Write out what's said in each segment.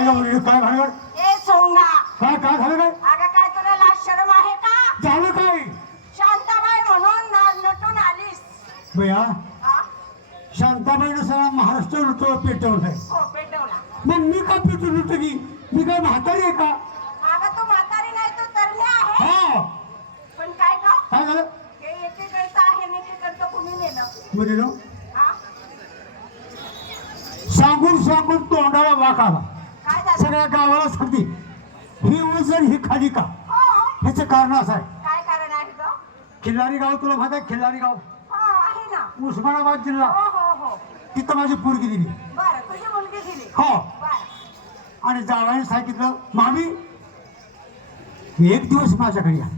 का काय भानगड ए सोंगा. काय काय झालं काय? अगं काय तुला लाज शरम आहे का? झालं काय? शांताबाई म्हणून ना- नटून आलीस. बया हा? शांताबाईनं सगळा महाराष्ट्र ऋतू पेटवलाय. हो पेटवला. मग मी का पेटून होतो की? मी काय म्हातारी आहे का? अगं तू म्हातारी नाही तू तरण्या आहे. हा. पण काय का काय झालं? हे एकीकडचं आहे आणि एकीकडचं कुणी नेलं? हा? सांगून सांगून तोंडाला वाक आला. काय सगळ्या गावाला सांगते ही आणि ही खाली का? हो ह्याचं कारण असं आहे. काय कारण आहे ग? खिल्लारी गाव तुला माहिती आहे खिल्लारी गाव? हो आहे ना. उस्मानाबाद जिल्हा. हो हो हो. तिथं माझी पोरगी दिली बरं तुझी मुलगी दिली हो. बरं. आणि जावयाने सांगितलं मामी एक दिवस माझ्याकडे या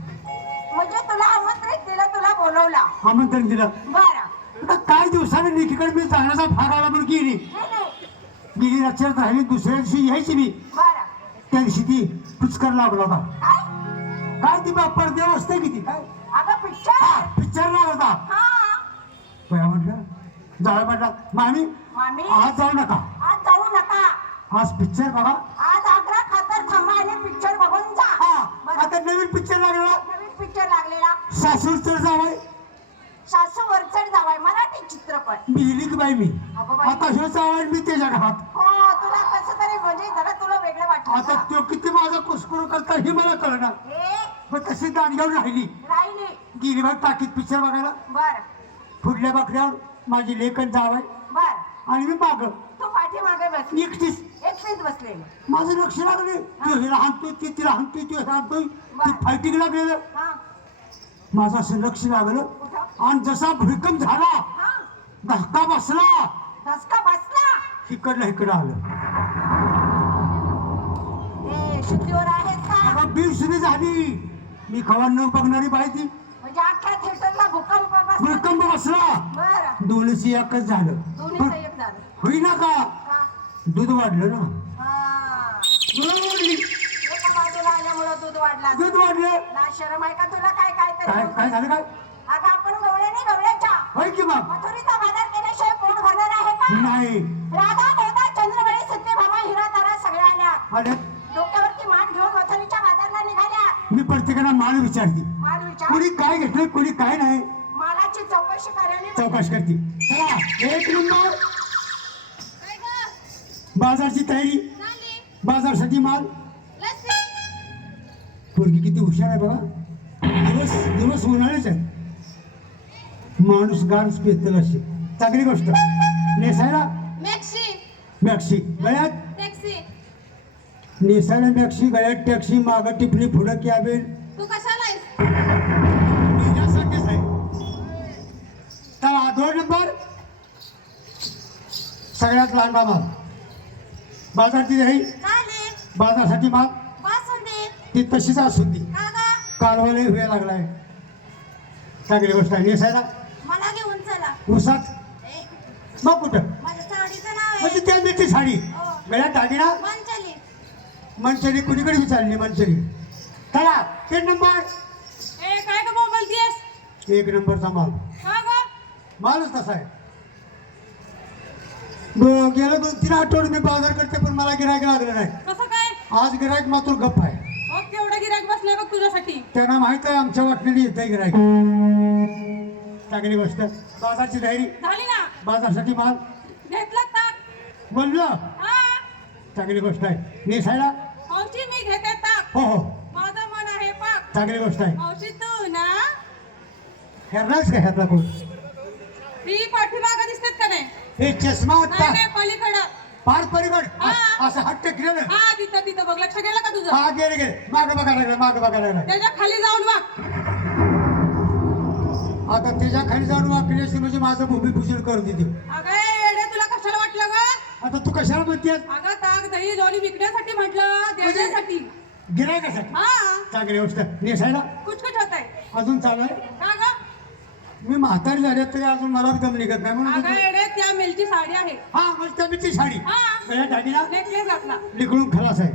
म्हणजे तुला आमंत्रित दिलं तुला बोलवला. आमंत्रण दिलं. बरं. आता काही दिवसाने लेकीकडे मी जाण्याचा भाग आला म्हणून गेली. गेली गेली रचण्यात राहिली दुसऱ्या दिवशी यायची मी. त्या दिवशी ती पुचकर लागला होता. काय? ती बाप्पा देव असते किती काय? पिक्चर? पिक्चर लागला होता. हा. बया म्हटलं जावया म्हटलं मामी मामी आज जाऊ नका. आज जाऊ नका. आज पिक्चर बघा. आज आग्रा खातर थांबा आणि पिक्चर बघून जा. हा. आता नवीन पिक्चर लागला नवीन पिक्चर लागलेला. सासूर तर जावाय चित्रपट. बाई मी. अगं बाई. आता ह्यो जावाय मी त्याच्या घरात. हो तुला कसं तरी म्हणजे जरा तुला वेगळं वाटलं. आता? तो किती माझा कुसकुर करता हे मला कळणार. हे? पण तशी दांडगाव राहिली. राहिली. गेली बघ टाकीत पिक्चर बघायला. बर. फुडल्या बाकड्यावर माझी लेखन जावाय बर. आणि मी माग. तू पाठीमागे बसली. एकटीच. एकटीच बसलेली. माझं लक्ष लागले. तो हिला हाणतोय ती तिला हाणतोय तो हाणतोय. ती बरं. फायटिंग लागलेलं. हा. माझं असं लक्ष लागलं. कुठं? आणि जसा भुरकम झाला हा. धक्का बसला. धसका बसला. इकडलं इकडं आलं. ए शुद्धीवर का? अगं सुरू झाली. मी खवा न बघणारी बाई ती. म्हणजे अख्ख्या थिएटरला भूकंप बसला. भूकंप बसला. बर. दोनशे एकच झालं. होईना का? का दूध वाढलं ना. हा. दूध वाढली एका बाजूला आल्यामुळं दूध वाढला दूध वाढलं. ना शरम आहे का तुला? काय काय तरी काय झालं काय? आता आपण गवळ्याने गवळ्याच्या. होय की मथुरीचा नाही. राधा मोदा चंद्रबळी सत्यभामा हिरा तारा सगळ्या आल्या आले डोक्यावरती मान घेऊन मथुरीच्या बाजारला निघाल्या. मी प्रत्येकाला माल विचारते. माल विचार. कोणी काय घेतलं कोणी काय नाही. मालाची चौकशी करायला चौकशी करते. चला एक नंबर? बाजारची तयारी. बाजारसाठी माल. पोरगी किती हुशार आहे बघा. दिवस दिवस उन्हाळेच आहे माणूस गारच पेतल असे. चांगली गोष्ट. नेसायला? मॅक्सी. मॅक्सी. गळ्यात? टॅक्सी नेसायला मॅक्सी गळ्यात टॅक्सी मागं टिपणी पुढं कॅबिन. तू कशाला आहेस? यासाठीच आहे. तर दोन नंबर. सगळ्यात लहान माल बाजारची नाही झाली. बाजारसाठी माल? बासुंदी. ती तशीच असून ती का? गं? कालवाला वेळ लागलाय. चांगली गोष्ट आहे. नेसायला? मला घेऊन चला. उसात मग कुठं? माझ्या साडीचं नाव म्हणजे त्या मिळते साडी. हो. गळ्यात दागिना? मनचरी कुणीकडे विचारली मनचरी चला तीन नंबर. ए काय गं बोलतीयस एक नंबरचा माल गं? मालच तसा आहे. ब- गेलं दोन तीन आठवडे मी बाजार करते पण मला गिरायक लागलं नाही. कसं काय? आज गिरायक मात्र गप्प आहे. हो केवढं गिरायक बसलंय बघ तुझ्यासाठी. त्यांना माहीत आहे आमच्या वाटणीने येते गिरायक. चांगली गोष्ट. बाजारची तयारी झाली बाजारसाठी माल? घेतलं ताक चांगली गोष्ट आहे. नेसायला? मावशी मी घेते ताक. हो हो. माझं मन आहे पाक. चांगली गोष्ट आहे. मावशी तू ना? का ह्यातला कोण? पाठीमागं दिसतेत का नाही? हे चष्मा नाही होता नाही पलीकडं. पार पलीकड. असं हट्ट केलं हा तिथं तिथं बघ. लक्ष गेलं का तुझं? हा गेले गेले. माग बघायला लागला माग बघायला लागला. त्याच्याखाली जाऊन आता त्याच्याखाली जाऊन वाकण्याशी म्हणजे माझं भूमिपूजन करून देते अगं येडे तुला कशाला वाटलं ग? आता तू कशाला म्हणतेस? अगं ताक दही लोणी विकण्यासाठी म्हटलं देण्यासाठी. गिरायकासाठी हा. चांगली गोष्ट. नेसायला? कुचकुच होत आहे. अजून चालू आहे? का ग? मी म्हातारी झाले तरी अजून मला दम निघत नाही. म्हणून अगं येडे त्या मिलची साडी आहे. हा म्हणजे त्या मी ती साडी. हा. गळ्यात दागिना नेकलेस घातला लिकडून खलास आहे.